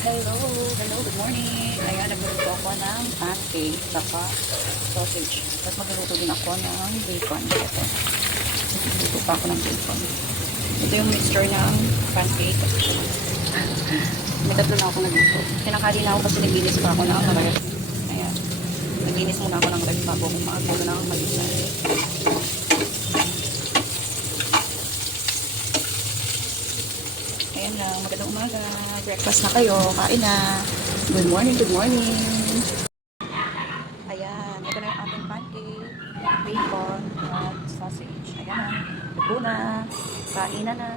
Hello, hello, good morning. Ayan, nagluluto ako ng pancake saka sausage. Tapos magluluto din ako ng bacon. Ito. Magluluto pa ako ng bacon. Ito yung mixture ng pancake. May tatlo na ako nagluto. Kinakali na ako kasi naglinis pa ako ng ref. Ayan. Naglinis muna ako ng ref bago kumago na ng malisan. Ayan lang, magandang umaga. Breakfast na kayo, kain na. Good morning, good morning. Ayan, ito na yung ating pancake, bacon, at sausage. Ayan na, luto na, kain na na.